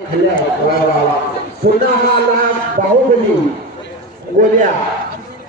पुन्हा हा आला बाहुबली गोल्या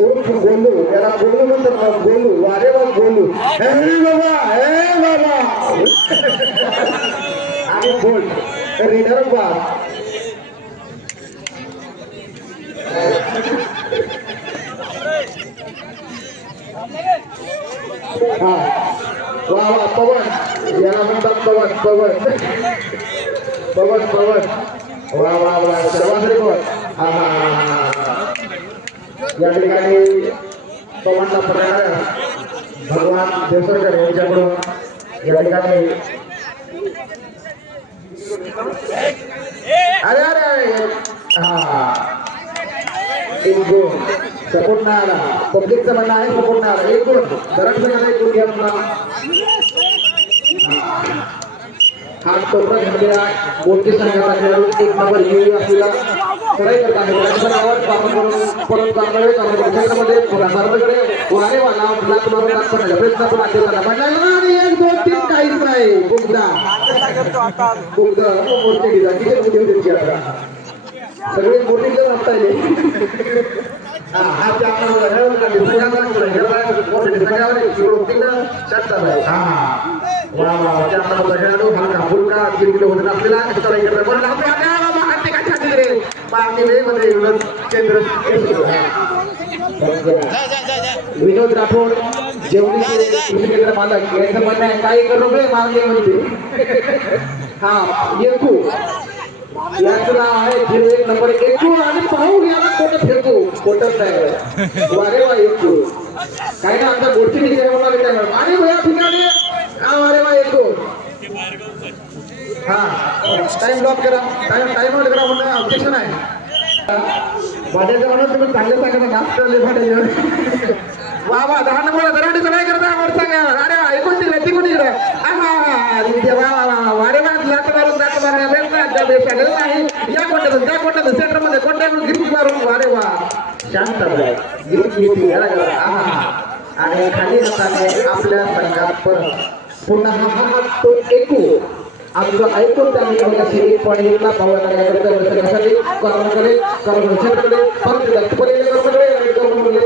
उर्फ गोलू, याला गोलू म्हणतात. गोलू, वारे वा गोलू, हे बाबा, हे बाबा. आणि बोल रीडर बाब. हा वा वा पवन, याला म्हणतात पवन. पवन पवन पवन वा वा वा सर्वांचे पवन. हा हा हा. या ठिकाणी पवनला पडणार भगवान देवसरकर यांच्याकडून या ठिकाणी. अरे अरे अरे हा एक गुण सपोर्ट नाही आला. पब्लिकचं म्हणणं आहे सपोर्ट नाही आला. एक गुण दरड एक गुण घ्या पुन्हा. हा टोपरा घेतलेला मोठी संघाचा खेळाडू एक नंबर येऊ असलेला चढाई करताना आवाज परत कामाकडे क्षेत्रामध्ये सर्वांकडे वारे वाला लाच मारून दाखवण्याचा प्रयत्न पण आठवला म्हटलं आणि एक दोन तीन काहीच नाही. बुगदा बुगदा मोठी दिला किती मोठी होती आता सगळे मोठी जर असता येईल. हा ते आपण वा वा त्यामुळे खेळाडू हलका फुलका 3 किलो वजन असलेला विनोद राठोड जेवढी कृषी केंद्र मालक यांचं म्हणणं आहे काही करू नये मागणी म्हणते. हा येकू याचं नाव आहे 01 नंबर एकू आणि पाहू याला कोणतं फेकू कोणतंच नाही. वारे वा एकू काही ना आमच्या गोष्टी आणि या ठिकाणी अरे वा येतो. हा टाइम ब्लॉक करा, टाइम आउट करा म्हणून ऑब्जेक्शन आहे. वाट्याचं म्हणून तुम्ही चांगले सांगा नाच करले फाट्याचे. वा वा 10 नंबर दराडीचं काय करता वर सांगा. अरे वा एकूण तिकडे तिकडून इकडे हा वा वा वा वारे वा लाट मारून दाट मारून नाही. या कोणत्याचं त्या कोणत्याचं सेंटरमध्ये कोणत्या गिफ्ट मारून वारे वा शांत गिफ्ट आणि खाली हाताने आपल्या संघात परत पुन्हा हा तो एकू आमचं ऐकून त्यांनी एक पॉईंटला पावला करण्यासाठी कर्मकडे कर्मचाऱ्याकडे परत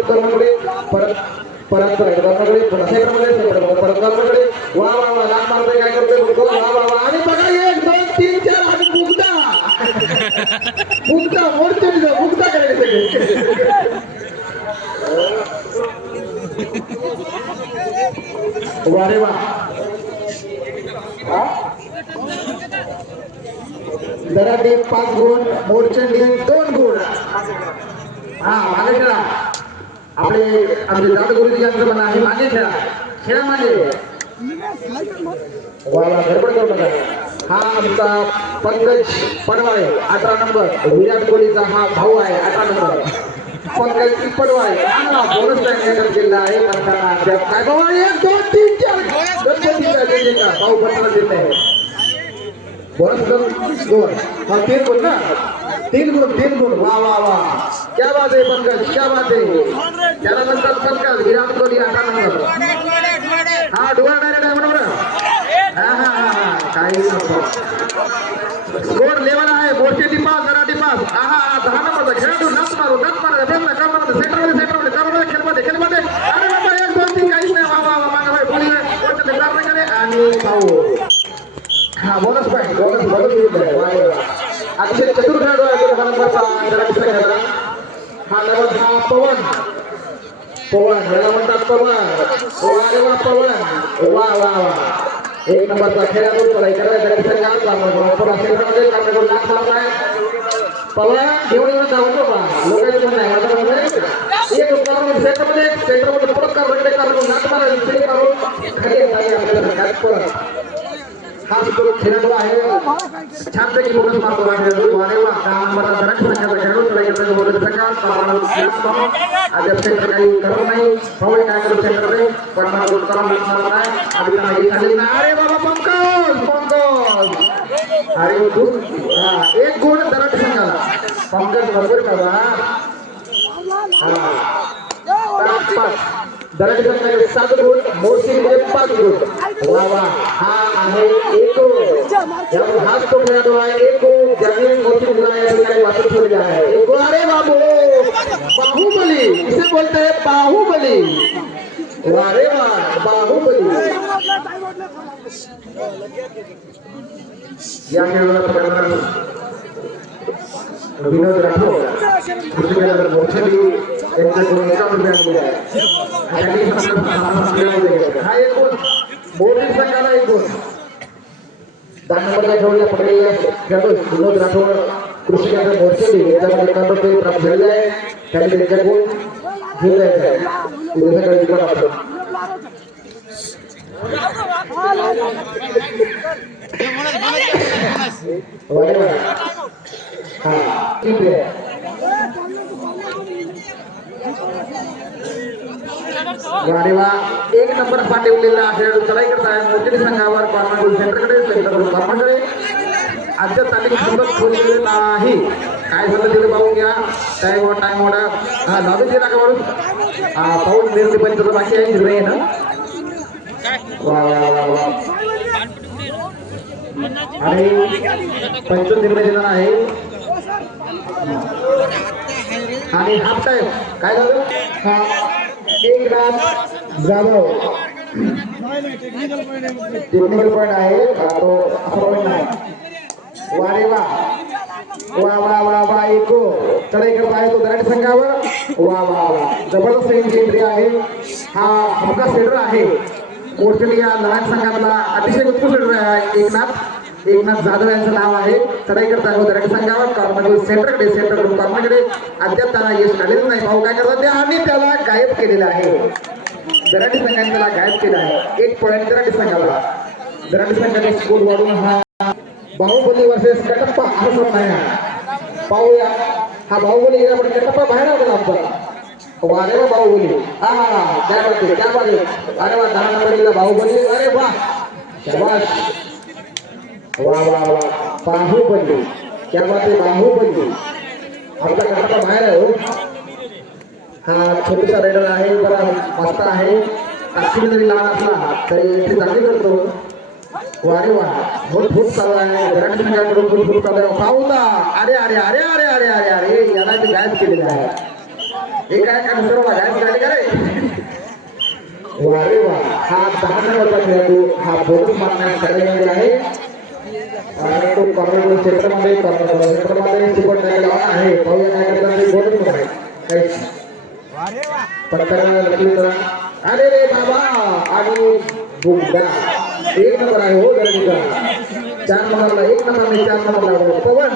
कर्मकडे परत परत कर्मकडे पुन्हा सेंटरमध्ये परत कर्मकडे वा वा वा लाट मारते काय करते वा वा वा. आणि बघा 1 2 3 4 आणि बुगदा मोर्चे बुगदा करायचे. वारे वा दराडे 5 गुण मोर्चंडी 2 गुण. हा मागे खेळा आपले आमचे जाट गुरुजी यांचं म्हणणं आहे मागे खेळा खेळा मागे. वाला गडबड करू नका. हा आमचा पंकज पडवाळे 18 नंबर विराट कोहलीचा हा भाऊ आहे 18 नंबर पंकज पडवाळे. बोनस टाइम केला आहे म्हणताना काय बाबा 1 2 3 4 भाऊ पटला देत आहे बोनस 2 हा 3 गुण ना 3 गुण वा वा वा क्या बात आहे पंकज क्या बात आहे. त्याला म्हणतात पंकज विराट कोहली 18 नंबर. हा डुआ डायरेक्ट आहे बरोबर. हा हा हा काही नको स्कोर लेवल आहे. मोर्चे टिपास जरा टिपास. हा 10 नंबरचा खेळाडू नस मारू प्रयत्न करणार सेंटरमध्ये खेळमध्ये अरे बाबा 1 2 3 काहीच नाही. वा वा वा मागे भाई कोणी कोणते करणे करे आणि भाऊ हा बोनस पॉईंट अतिशय चतुर खेळाडू आहे. 10 नंबरचा जरा दुसरा खेळाडू हा नंबर हा पवन याला म्हणतात पवन. अरे वा पवन वा वा वा 1 नंबरचा खेळाडू चढाई करायचा सेंटरमध्ये कर्मकडून नाच मारलाय. पवन घेऊन जाऊ नका लोकांचे म्हणणं आहे एक सेंटरमध्ये परत कर्मकडे नाच मारायला खाली परत हा खेळाडू आहे छानपैकी बोनस मारतो. वारे वा 10 नंबरचा दराड संघाचा खेळाडू चढाई बोनस अद्याप सेंटर काही करत नाही. भाऊ काय करतो सेंटरमध्ये पण अरे बाबा पंकज अरे 1 गुण दराड संघाला. पंकज बरोबर का बा 5 दराडी संघाचे 7 गुण मोर्शीचे 5 गुण वा वा हा आहे एक यावर हाच तो खेळाडू आहे एक ज्याने मोर्शी गुण या ठिकाणी वापस ठेवले आहे एक अरे बाबू बाहुबली इसे बोलते हैं बाहुबली वारे वा बाहुबली या खेळाडूला विनोद राठोड कृषीकेंद्र मोर्शेली यांच्याकडून 1 रुपया दिला आहे हा एक गुण मोर्शी संघाला एक गुण 10 नंबरला खेळल्या पकडलेल्या खेळाडू विनोद राठोड कृषीकेंद्र मोर्शेली यांच्यामध्ये 1 रुपये प्राप्त झालेले आहे त्यांनी त्यांच्याकडून घेऊन जायचं आहे उद्या सकाळी आपण गाडीवा 1 नंबर पाठवलेला खेळाडू चढाई करत आहे मोर्शी संघावर कॉर्नर सेंटरकडे अद्याप तालीम सुरुवात होईल नाही काय झालं तिथे पाहून घ्या टाइम ओढा हा लावून दिला का वरून पाऊस निर्णय पंच बाकी आहे निर्णय ना वा वा वा आणि पंच निर्णय दिला आहे आणि हाफ टाइम काय झालं एक रात जाधव टेक्निकल पॉइंट आहे तो पॉइंट आहे वारे वा वा वा वा वा एको चढाई करत आहे तो दराडी संघावर वा वा वा जबरदस्त एंट्री आहे हा हमका सेटर आहे मोर्शेली या लहान संघातला अतिशय उत्कृष्ट आहे एकनाथ जाधव यांचं नाव आहे चढाई करत आहे दराडी संघावर कॉर्नर सेंटर कॉर्नरकडे अद्याप त्याला यश आलेलं नाही भाऊ काय करतात ते आम्ही त्याला गायब केलेलं आहे दराडी संघाने त्याला गायब केलं आहे 1 पॉइंट दराडी संघाला दराडी संघाने स्कोर वाढून हा बाहुबली वर्सेस कटप्पा असं नाही पाहूया हा बाहुबली गेला पण कटप्पा बाहेर आला आमचा वारे वा बाहुबली हा क्या बात अरे वा 10 नंबरला बाहुबली अरे वा शाबाश वा वा वा बाहुबली क्या बात आहे बाहुबली आपला कटप्पा बाहेर आहे हो हा छोटासा रायडर आहे बरा मस्त आहे अक्षरी जरी लहान असला तरी एंट्री चांगली करतो वारे वा बहुत चालू आहे दराडी संघाकडून बहुत चालू आहे पाहुता अरे अरे अरे अरे अरे अरे अरे याला ते गायब केलेलं आहे हे काय काय सर्व गायब केले का रे वारे वा हा 10 नंबरचा खेळाडू हा बोनस मारण्यासाठी आहे आणि तो कॉर्नर सेंटरमध्ये सुपर टॅकल आहे पाहूया काय करतात ते बोनस आहे पटकन लक्ष्मी अरे रे बाबा आणि बुगदा 1 नंबर आहे हो दराडीचा 4 नंबरला 1 नंबरने 4 नंबरला पवन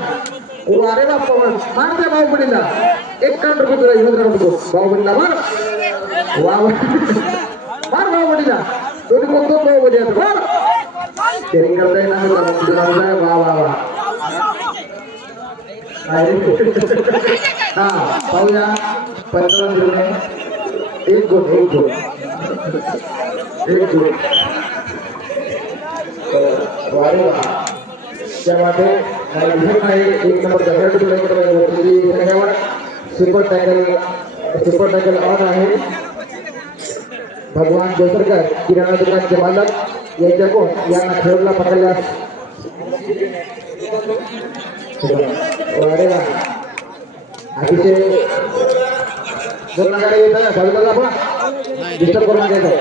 अरे वा पवन मार त्या बाहुबलीला 1 काउंटर कुठला युद्ध करतो बाहुबलीला मार वा मार बाहुबलीला दोन्ही कोण बाहुबली आहेत मार शेअरिंग करता येणार वा वा वा हा पाहूया 15 निर्णय 1 गुण वारे वा त्यामध्ये मला दिसत नाही 1 नंबर संघावर सुपर टॅकल ऑन आहे भगवान जोसरकर किराणा दुकानचे मालक यांच्याकडून यांना खेळला पकडल्यास वारे वा अतिशय पूर्णकडे येत आहे बाजूला आपण डिस्टर्ब करून घ्यायचं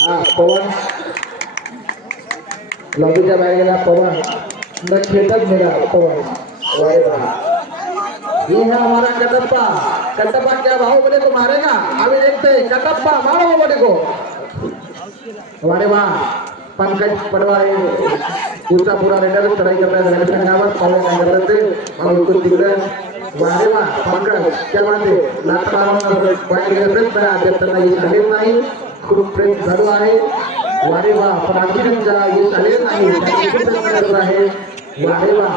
हा पवन लॉबीच्या बाहेर गेला पवन न खेळतच मेला पवन वारे वा ये है हमारा कटप्पा क्या बाहुबली को मारेगा अभी देखते हैं कटप्पा मारो बाहुबली को वारे वाह पंकज पडवाळे पुढचा पुरा रेडर चढाई करताय संघावर पाहून काय करते और उसको दिग्गज वारे वाह पंकज क्या मानते लात मारून पॉइंट घेण्याचा प्रयत्न अद्याप त्यांना यश आलेलं नाही खूप प्रयत्न चालू आहे वारे वाह पण आणखी त्यांचा यश आलेलं नाही प्रयत्न करत आहे वारे वाह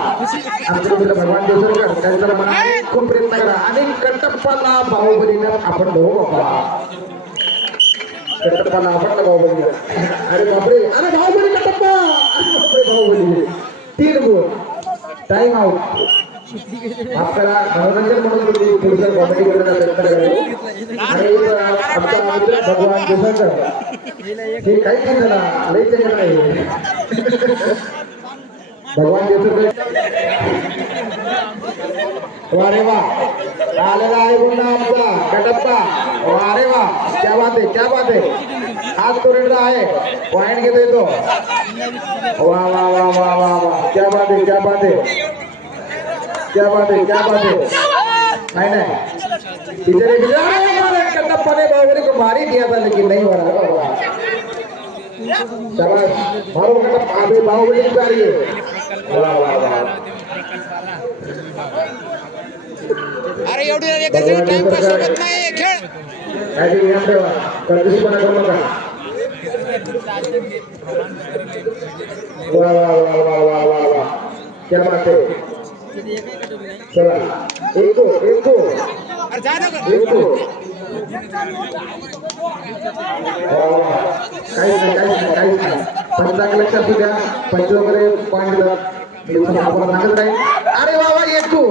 आपल्या भगवान जोसरकर त्यांचा मनाने खूप प्रयत्न करा आणि कटप्पाला बाहुबलीनं आपण धरू बाबा कटप्पाला आपण बाहुबली अरे बापरे अरे बाहुबली कटप्पा बाहुबली 3 गुण टाइम आउट आपल्याला मनोरंजन म्हणून तुम्ही थोडंसं कॉमेडी करण्याचा प्रयत्न करावे आणि आमचा मित्र भगवान देसाईकर हे काही नाही झाला लई त्याच्यात नाही भगवान देसाईकर वारे वा आलेला आहे गुन्हा आमचा कटप्पा वारे वा क्या बात आहे क्या बात आहे आज तो रेडा आहे पॉइंट घेतो येतो वा वा वा वा वा वा क्या बात है क्या बात है क्या बात है क्या बात है नहीं नहीं इधर कटप्पा ने बाहुबली को मार ही दिया था लेकिन नहीं मारा शाबाश मारो कटप्पा अभी बाहुबली की बारी है वाह वाह वाह अरे एवढी एकच टाइमपास सोबत नाही खेळ काय ते ध्यान ठेवा कंजूसपणा करू नका वाह वाह वाह वाह वाह वाह वाह क्या बात है चला एक दो अरे जा ना एक दो काही नाही पंचांग लक्ष असू द्या पंच वगैरे पॉईंट आपण सांगत नाही अरे बाबा एक दो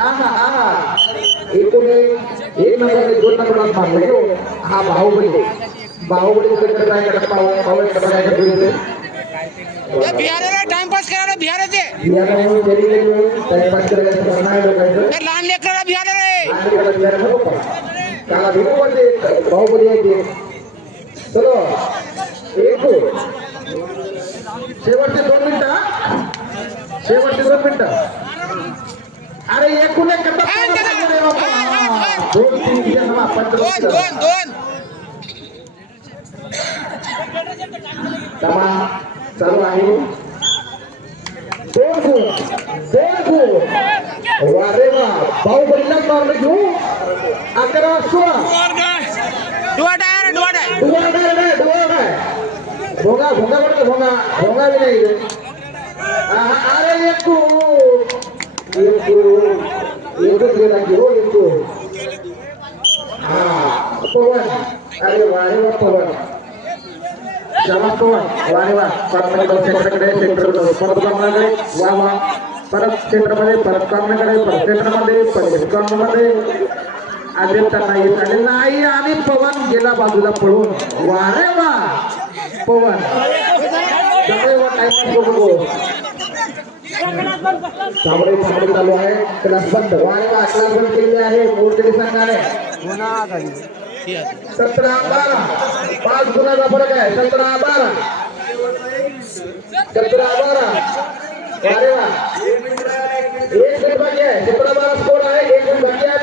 आहा एक नंबर दोन नंबर मारले हा बाहुबली कडे काय करत बाहुबली बिहाराला टाइमपास करायला बिहार येते टाइमपास करायचं लहान लेकराला बिहार रे बाहुबली आहे चलो एक शेवटचे 2 मिनिटं शेवटचे 2 मिनिटं अरे एकूण एक दोन चालू आहे वारे वा बाहुबलीला मारलं घेऊ 11-16 भोंगा भी नहीं अरे एक पवन अरे वारे वा पवन शाबास पवन वारे वा सेंटरकडे परत कामाकडे वा वा परत सेंटरमध्ये परत कामाकडे परत सेंटरमध्ये परत कामामध्ये आदेश त्यांना येत आले नाही आणि पवन गेला बाजूला पळून वारे वा पवन सामने चालू आहे क्लास बंद वारे वा क्लास बंद केलेली आहे मोठे संघाने 17-12 5 गुणाचा फरक आहे 17-12 वारे वा 1 मिनिट बाकी आहे 17-12 स्कोर आहे 1 मिनिट बाकी आहे